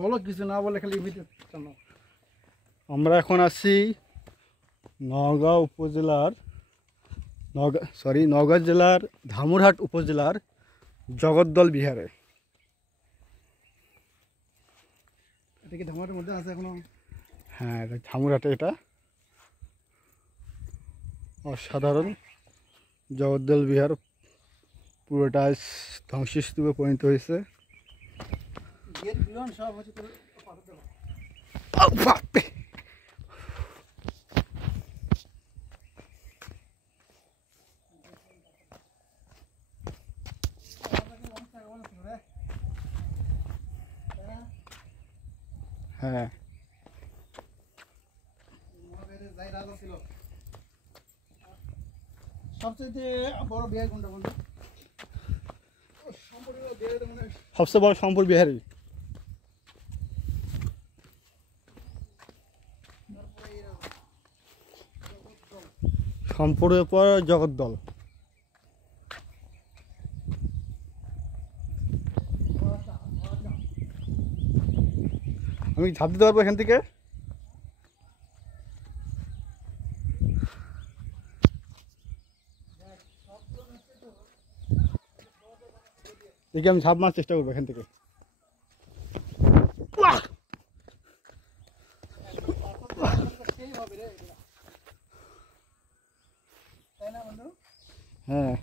বলো কিছু না বলে খালি চলো। আমরা এখন আছি নওগাঁ উপজেলার নওগাঁ জেলার ধামুরহাট উপজেলার জগদ্দল বিহারে। এটা কি ধামুরহাটের মধ্যে আছে এখনো? হ্যাঁ, এটা ধামুরহাটে। এটা অসাধারণ জগদ্দল বিহার, পুরোটা ধ্বংসস্তূপে পরিণত হয়েছে। হ্যাঁ, সবচেয়ে বড় বিহার কোনটা বলতো? সবচেয়ে বড় সম্পূর্ণ বিহারি। সম্পূর্ণের পর জগদ্দল। আমি ঝাঁপ দিতে পারবো এখান থেকে? দেখি, আমি ঝাঁপ মারার চেষ্টা করবো এখান থেকে। হ্যাঁ।